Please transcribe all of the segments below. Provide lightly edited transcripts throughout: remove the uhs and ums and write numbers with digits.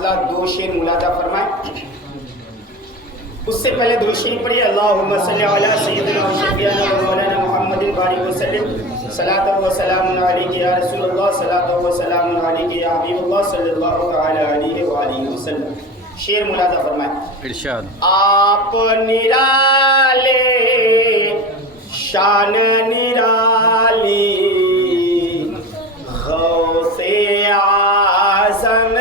دو شعر ملاحظہ فرمائیں. اس سے پہلے درود شریف پڑھیے. اللہم صلی علی سیدنا و شفیعنا و مولانا محمد بارک وسلم صلاۃ و سلام علیک یا رسول اللہ صلاۃ و سلام علیک یا حبیب اللہ صلی اللہ تعالی علیہ وآلہ وسلم. شعر ملاحظہ فرمائیں. ارشاد. آپ نرالے شان نرالی غوث اعظم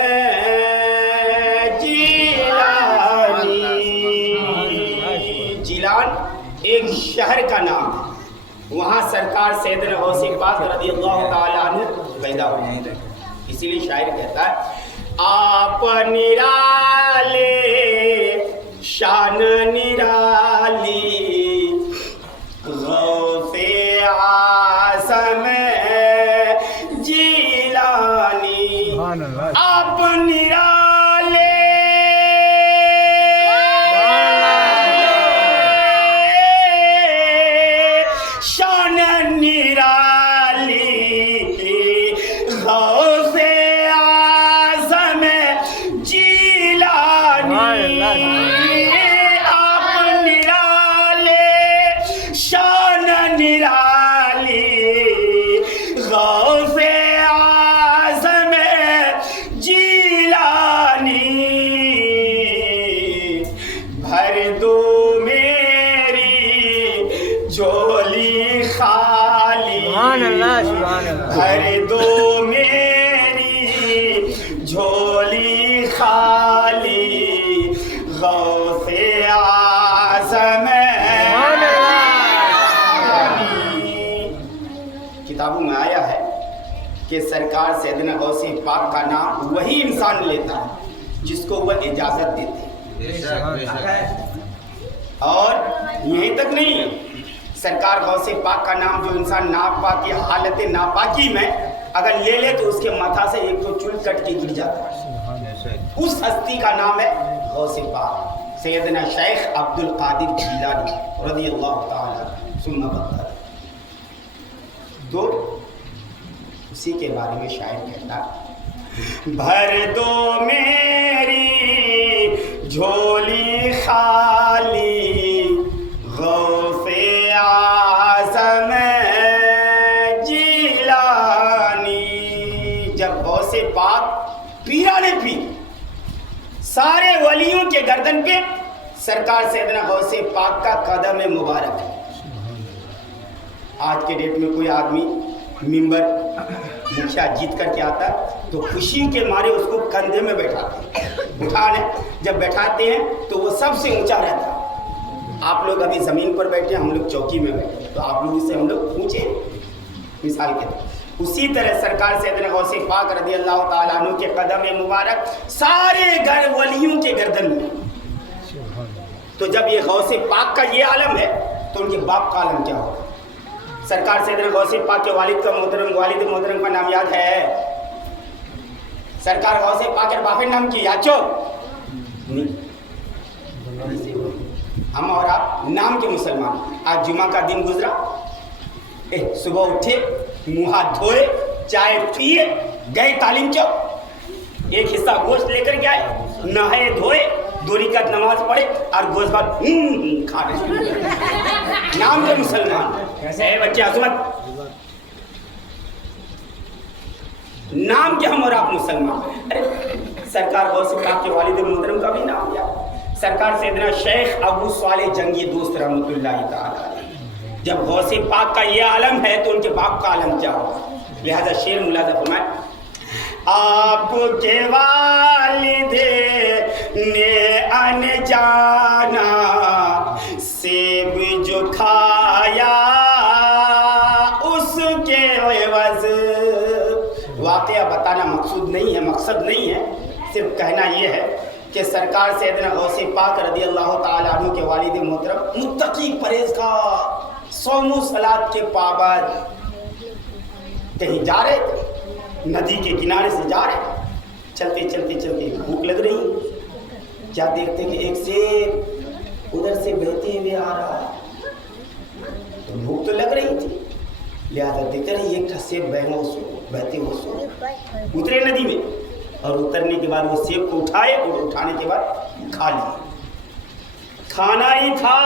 ایک شہر کا نام ہے. وہاں سرکار سیدنا غوث پاک رضی اللہ تعالیٰ عنہ پیدا ہوئے ہیں. اسی لیے شاعر کہتا ہے آپ نرالے شان نرالی غوث اعظم جیلانی. آپ نرالے بھر دو میری جھولی خالی غوث اعظم. کتابوں میں آیا ہے کہ سرکار سیدنا غوث پاک کا نام وہی انسان لیتا ہے جس کو وہ اجازت دیتے ہیں. اور یہیں تک نہیں، سرکار غوث پاک کا نام جو انسان ناپاکی حالت ناپاکی میں اگر لے لے تو اس کے ماتھا سے ایک تو چول کٹ کے گر جاتا ہے. اس ہستی کا نام ہے غوث پاک سیدنا شیخ عبد القادر جیلانی رضی اللہ تعالی ثم بقیہ. تو اسی کے بارے میں شاعر کہتا ہے بھر دو میری جھولی خالی غوث اعظم جیلانی. جب غوث پاک پیرانے پیر سارے ولیوں کے گردن پہ سرکار سیدنا غوث پاک کا قدم مبارک ہے. آج کے ڈیٹ میں کوئی آدمی ممبر مکھیا جیت کر کے آتا ہے تو خوشی کے مارے اس کو کندھے میں بیٹھاتے ہیں. اٹھانے جب بیٹھاتے ہیں تو وہ سب سے اونچا رہتا ہے. آپ لوگ ابھی زمین پر بیٹھے ہیں، ہم لوگ چوکی میں بیٹھے، تو آپ لوگ سے ہم لوگ اونچے مثال کے طور. اسی طرح سرکار سیدنا غوث پاک رضی اللہ تعالیٰ عنہ کے قدم مبارک سارے گھر ولیوں کے گردن میں. تو جب یہ غوث پاک کا یہ عالم ہے تو ان کے باپ کا عالم کیا ہوگا؟ سرکار سیدنا غوث پاک کے والد محترم کا نام یاد ہے؟ سرکار غوث پاک کے باپ کے نام کی یاد چو نہیں. ہم اور آپ نام کے مسلمان. آج جمعہ کا دن گزرا، صبح اٹھے، منہ ہاتھ دھوئے، چائے پیے، گئے تعلیم چوک، ایک حصہ گوشت لے کر کے آئے، نہائے دھوئے، 2 رکعت نماز پڑھے اور گوشت بعد کھا رہے. نام کے مسلمان. اے بچے عظمت، نام کے ہم اور آپ مسلمان. ارے سرکار غوث پاک کے والد محترم کا بھی نام کیا؟ سرکار سیدنا شیخ ابو صالح جنگی دوست رحمۃ اللہ تعالی علیہ. جب غوث پاک کا یہ عالم ہے تو ان کے باپ کا عالم کیا ہوگا؟ لہذا شعر ملاحظہ فرمائیں. آپ کے والد نے انجانا سیب جو کھایا اس کے عوض. واقعہ بتانا مقصود نہیں ہے، مقصد نہیں ہے، صرف کہنا یہ ہے کہ سرکار سیدنا غوث پاک رضی اللہ تعالیٰ عنہ کے والد محترم متقی پرہیزگار صوم و صلاۃ کے پابند کہیں جا رہے تھے، ندی کے کنارے سے جا رہے، چلتے چلتے چلتے بھوک لگ رہی. کیا دیکھتے کہ ایک سیب ادھر سے بہتے ہوئے آ رہا ہے. تو بھوک تو لگ رہی تھی، لہٰذا دیکھ رہے ایک سیب بہتے ہوئے اترے ندی میں. اور اترنے کے بعد وہ سیب کو اٹھائے اور اٹھانے کے بعد کھا لیے. کھانا ہی تھا.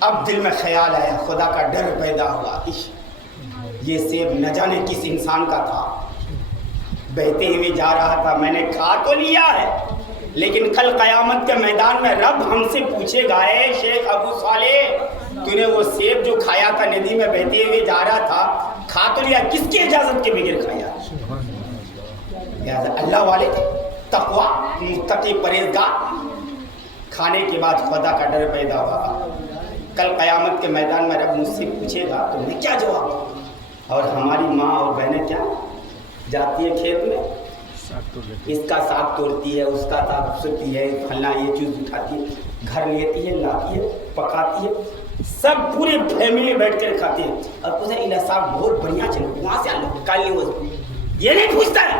اب دل میں خیال آیا, خدا کا ڈر پیدا ہوا, یہ سیب نہ جانے کس انسان کا تھا, بہتے ہوئے جا رہا تھا, میں نے کھا تو لیا ہے لیکن کل قیامت کے میدان میں رب ہم سے پوچھے گا, اے شیخ ابو صالح تو نے وہ سیب جو کھایا تھا ندی میں بہتے ہوئے جا رہا تھا, کھا تو لیا, کس کی اجازت کے بغیر کھایا؟ اللہ والے تقویٰ متقی پرہیزگار. کھانے کے بعد خدا کا ڈر پیدا ہوا. کل قیامت کے میدان میں رب مجھ سے پوچھے گا تو میں کیا جواب دوں؟ اور ہماری ماں اور بہنیں کیا جاتی ہے کھیت میں, اس کا ساگ توڑتی ہے, اس کا ساگ سوتی ہے, پھلنا یہ چیز اٹھاتی ہے, گھر لیتی ہے, لاتی ہے, پکاتی ہے, سب پورے فیملی بیٹھ کر کھاتے ہیں. اور پوچھا یہ ساگ بہت بڑھیا چلو, وہاں سے آلو کالی ہو, یہ نہیں پوچھتا ہے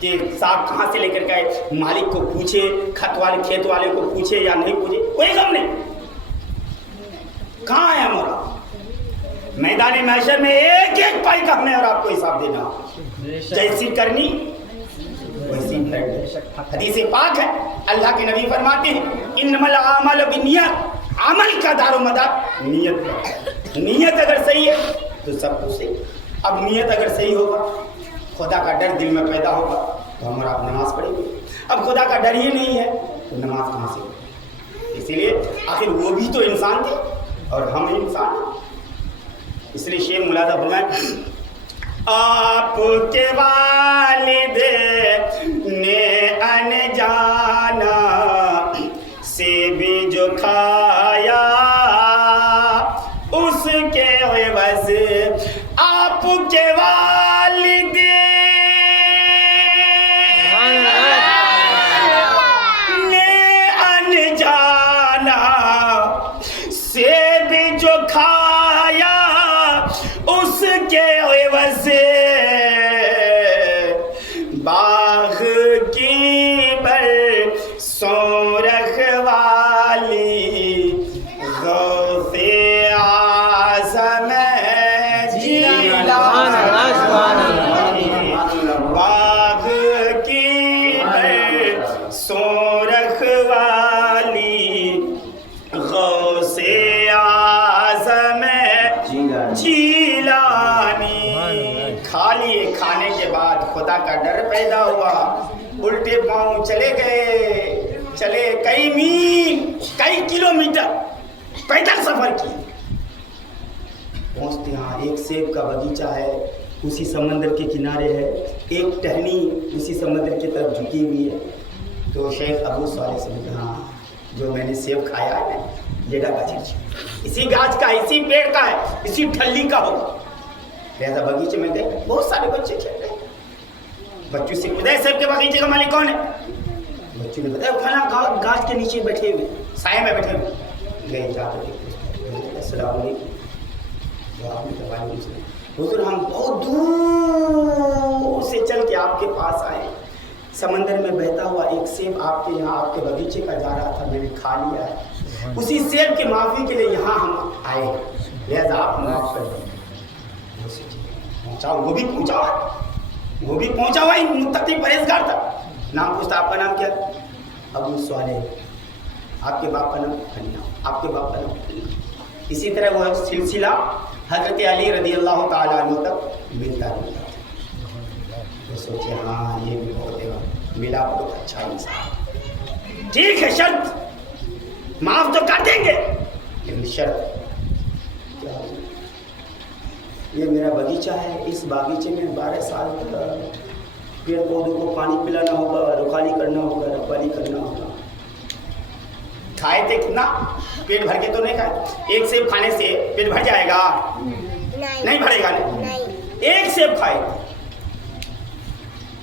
کہ ساگ کہاں سے لے کر گئے, مالک کو پوچھے, کھیت والے کو پوچھے یا نہیں پوچھے, کوئی غم نہیں. کہاں ہے ہمارا میدان محشر میں ایک ایک پائی کا ہمیں اور آپ کو حساب دینا, جیسی کرنی ویسی بھرنی. حدیث پاک ہے, اللہ کے نبی فرماتے ہیں انما الاعمال بالنیات, عمل کا دار و مدار نیت. نیت اگر صحیح ہے تو سب کچھ صحیح. اب نیت اگر صحیح ہوگا, خدا کا ڈر دل میں پیدا ہوگا تو ہمارا آپ نماز پڑھیں گے. اب خدا کا ڈر ہی نہیں ہے تو نماز کہاں سے ہوگی؟ اسی لیے آخر وہ بھی تو انسان تھے اور ہم انسان ہیں. اس لیے شیخ ملازہ فرمائے آپ کے والد نے انجانا سے بھی جو کھایا اس کے عوض آپ کے والد نے انجانا سے بھی جو کھایا اس کے عوض باغ کی برسوں رکھوالی غوث اعظم جیلانی, باغ کی برسوں رکھوالی غوث اعظم جیلانی. کھا لیے, کھانے کے بعد خدا کا ڈر پیدا ہوا, الٹے پاؤں چلے گئے, چلے کئی میل کئی کلومیٹر پیدل سفر کی. پہنچتے ہاں ایک سیب کا باغیچہ ہے, اسی سمندر کے کنارے ہے, ایک ٹہنی اسی سمندر کی طرف جھکی ہوئی ہے. تو شیخ ابو صالح سے کہا جو میں نے سیب کھایا ہے یہ ڈاکا چیز اسی گاچھ کا, اسی پیڑ کا ہے, اسی ٹھلی کا ہوگا. لہذا باغیچے میں گئے, بہت سارے بچے کھیل رہے. بچوں سے پوچھا سیب کے باغیچے کا مالک کون ہے؟ بچوں نے بتایا فلاں گاچھ کے نیچے بیٹھے ہوئے, سائے میں بیٹھے ہوئے. گئے جا کر السلام علیکم. حضور ہم بہت دور سے چل کے آپ کے پاس آئے, سمندر میں بہتا ہوا ایک سیب آپ کے یہاں آپ کے باغیچے کا جا رہا تھا, میں نے کھا لیا ہے, اسی سیب کی معافی کے لیے یہاں ہم آئے, لہذا آپ معاف کر دیں. پہنچاؤ, وہ بھی پہنچا ہوا متقی پرہیزگار تھا. نام پوچھتا آپ کا نام کیا؟ ابو صالح. آپ کے باپ کا نام حنیہ, آپ کے باپ کا نام حنیہ. اسی طرح وہ سلسلہ حضرت علی رضی اللہ تعالیٰ عنہ تک ملتا رہتا. تو سوچے ہاں یہ بھی بہت ملا, بہت اچھا انسان. ٹھیک ہے, شرط معاف تو کر دیں گے لیکن شرط کیا؟ یہ میرا باغیچہ ہے, اس باغیچے میں 12 سال تک پیڑ پودوں کو پانی پلانا ہوگا, رکھوالی کرنا ہوگا. کھائے تھے کتنا؟ پیٹ بھر کے تو نہیں کھائے. ایک سیب کھانے سے پیٹ بھر جائے گا؟ نہیں بھرے گا. ایک سیب کھائے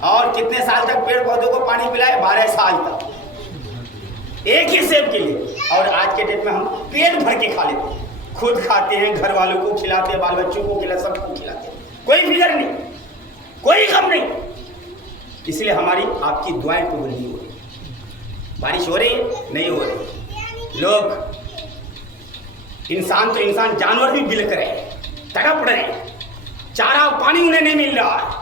اور کتنے سال تک پیڑ پودوں کو پانی پلائے؟ 12 سال تک, ایک ہی سیب کے لیے. اور آج کے ڈیٹ میں ہم پیٹ بھر کے کھا لیتے ہیں, خود کھاتے ہیں, گھر والوں کو کھلاتے ہیں, بال بچوں کو کھلاتے, سب کو کھلاتے ہیں, کوئی فکر نہیں, کوئی غم نہیں. اس لیے ہماری آپ کی دعائیں قبول نہیں ہو رہی. بارش ہو رہی ہے نہیں ہو رہی, لوگ انسان تو انسان, جانور بھی بلک رہے ہیں, تڑپ رہے ہیں, چارہ پانی انہیں نہیں مل رہا ہے.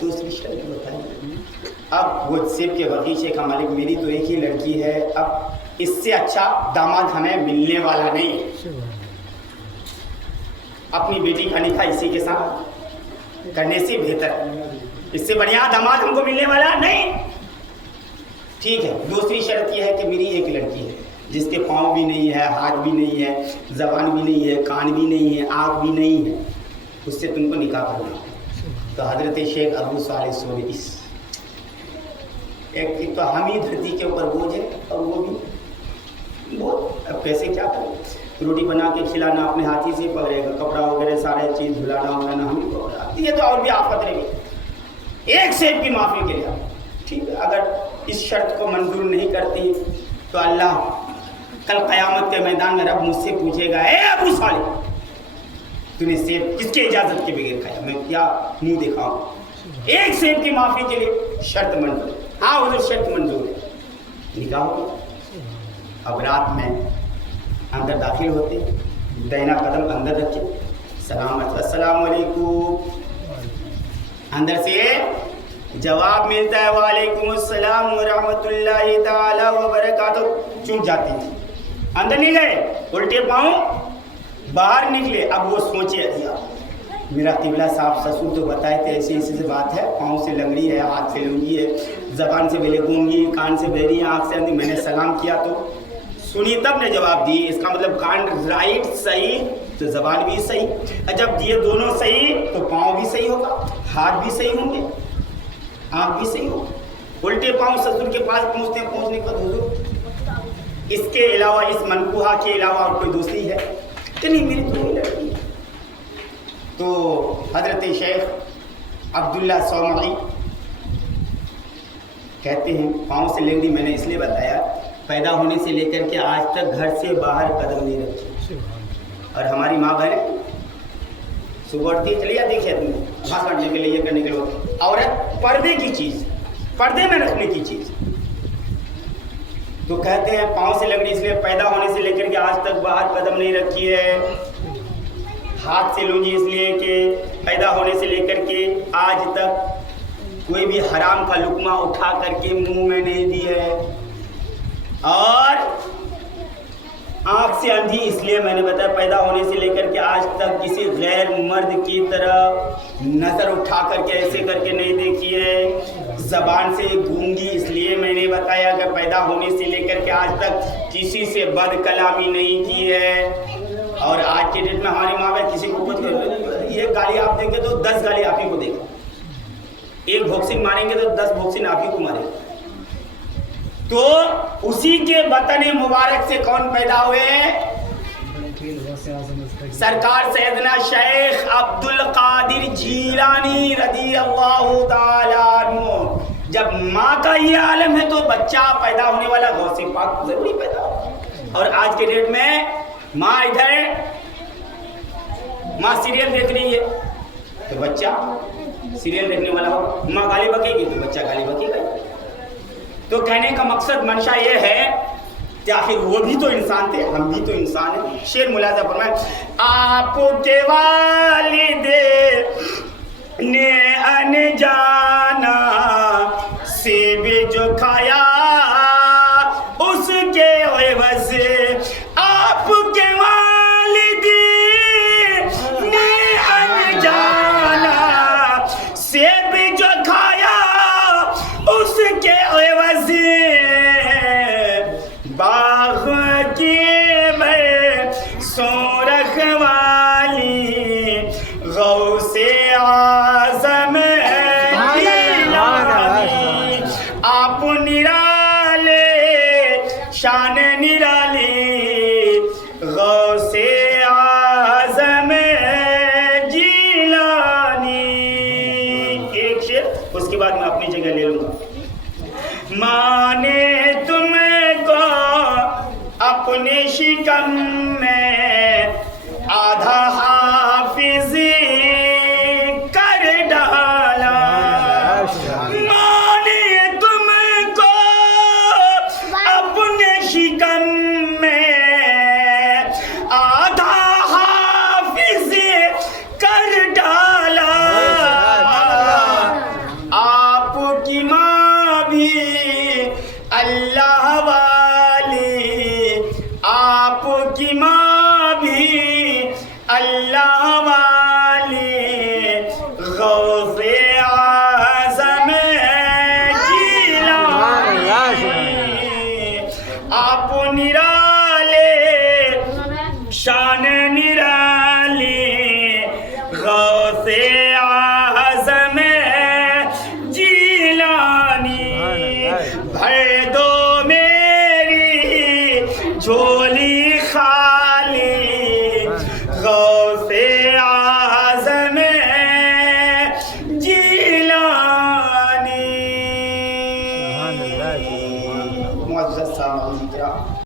دوسری شرط بتائیں. اب وہ سیب کے بغیچے کا مالک میری تو ایک ہی لڑکی ہے, اب اس سے اچھا داماد ہمیں ملنے والا نہیں. اپنی بیٹی کا نکاح اسی کے ساتھ کرنے سے بہتر, اس سے بڑھیا داماد ہم کو ملنے والا نہیں. ٹھیک ہے, دوسری شرط یہ ہے کہ میری ایک لڑکی ہے جس کے پاؤں بھی نہیں ہے, ہاتھ بھی نہیں ہے, زبان بھی نہیں ہے, کان بھی نہیں ہے, آنکھ بھی نہیں ہے, اس سے تم کو نکاح کرنا. تو حضرت شیخ ابو صالح سوریس, ایک تو ہم ہی دھرتی کے اوپر بوجھ ہے اور وہ بھی بہت, اب کیسے کیا کریں, روٹی بنا کے کھلانا اپنے ہاتھی سے پکڑے گا, کپڑا وغیرہ سارے چیز دھلانا ولانا ہم ہی پکڑا, یہ تو اور بھی آفت رہے گی. ایک سیب کی معافی کے لیے ٹھیک ہے, اگر اس شرط کو منظور نہیں کرتی تو اللہ کل قیامت کے میدان میں رب مجھ سے پوچھے گا, اے ابو صالح تو نے سیب کس کے اجازت کے بغیر کھایا, میں کیا منہ دکھاؤں. ایک سیب کی معافی کے لیے شرط منظور, ہاں حضور شرط منظور ہے, نکاح ہو. اب رات میں اندر داخل ہوتے, دائنا قدم اندر رکھے, سلام السلام علیکم, اندر سے جواب ملتا ہے وعلیکم السلام ورحمۃ اللہ تعالی وبرکاتہ, چپ جاتی تھی, اندر نہیں گئے, الٹے پاؤں باہر نکلے. اب وہ سوچے میرا قبلہ صاحب سسور تو بتائے تھے ایسی ایسی سے بات ہے, پاؤں سے لنگڑی ہے, ہاتھ سے لنگی ہے, زبان سے بہلے گونگی, کان سے بہری, آنکھ سے اندھی. میں نے سلام کیا تو سنی تب نے جواب دی, اس کا مطلب کان رائٹ صحیح تو زبان بھی صحیح, جب یہ دونوں صحیح تو پاؤں بھی صحیح ہوگا, ہاتھ بھی صحیح ہوں گے, آنکھ بھی صحیح ہو. الٹے پاؤں سسر کے پاس پہنچنے کا حضور اس کے علاوہ, اس منقوہہ کے علاوہ اور کوئی دوسری ہے کہ نہیں, میری تو نہیں لڑکی. تو حضرت شیخ عبداللہ صومعی کہتے ہیں پاؤں سے لنگڑی میں نے اس لیے بتایا, پیدا ہونے سے لے کر کے آج تک گھر سے باہر قدم نہیں رکھی. اور ہماری ماں بہنیں صبح اٹھتی چلی جاتی کھیت میں گھاس کاٹنے کے لیے, یہ کرنے کے لیے, عورت پردے کی چیز, پردے میں رکھنے کی چیز. تو کہتے ہیں پاؤں سے لنگڑی اس لیے پیدا ہونے سے لے کر کے آج تک باہر قدم نہیں رکھی ہے. ہاتھ سے لنگی اس لیے کہ پیدا ہونے سے لے کر کے آج تک کوئی بھی حرام کا لقمہ اٹھا کر کے منہ میں نہیں دی ہے. اور آنکھ سے اندھی اس لیے میں نے بتایا پیدا ہونے سے لے کر کے آج تک کسی غیر مرد کی طرف نظر اٹھا کر کے ایسے کر کے نہیں دیکھی ہے. زبان سے گونگی اس لیے میں نے بتایا کہ پیدا ہونے سے لے کر کے آج تک کسی سے بد کلامی نہیں کی ہے. اور آج کے ڈیٹ میں ہماری ماں بہن کسی کو کچھ یہ گالی آپ دیں گے تو 10 گالی آپ ہی کو دے گا, ایک بھوکسنگ ماریں گے تو 10 بھوکسنگ آپ ہی کو مارے گا. تو اسی کے بطن مبارک سے کون پیدا ہوئے, سرکار سیدنا شیخ عبد القادر جیلانی رضی اللہ تعالیٰ عنہ. جب ماں کا یہ عالم ہے تو بچہ پیدا ہونے والا غوث پاک ضروری پیدا ہو. اور آج کے ڈیٹ میں ماں ادھر ہے, ماں سیریل دیکھ رہی ہے تو بچہ سیریل دیکھنے والا ہو, ماں گالی بکے گی تو بچہ گالی بکے گا. تو کہنے کا مقصد منشا یہ ہے کہ آخر وہ بھی تو انسان تھے, ہم بھی تو انسان ہیں. شعر ملاحظہ فرمائیں, آپ کے والد نے انجانا سیب جو کھایا اس کے عوض, آپ کے والد نے انجانا سیب جو کھایا اس کے عوض باغ کی میں سورخ والی غوث اعظم جیلانی, آپ نرالے شان نرالی غوث اعظم جیلانی. ایک شعر اس کے بعد میں اپنی جگہ لے لوں گا. ماں نے تم کو اپنے شکم میں آدھا حافظ کر ڈالا, ماں نے تم کو اپنے شکم میں آدھا حافظ کر ڈالا. اللہ والی، آپ کی ماں بھی اللہ والی، غوث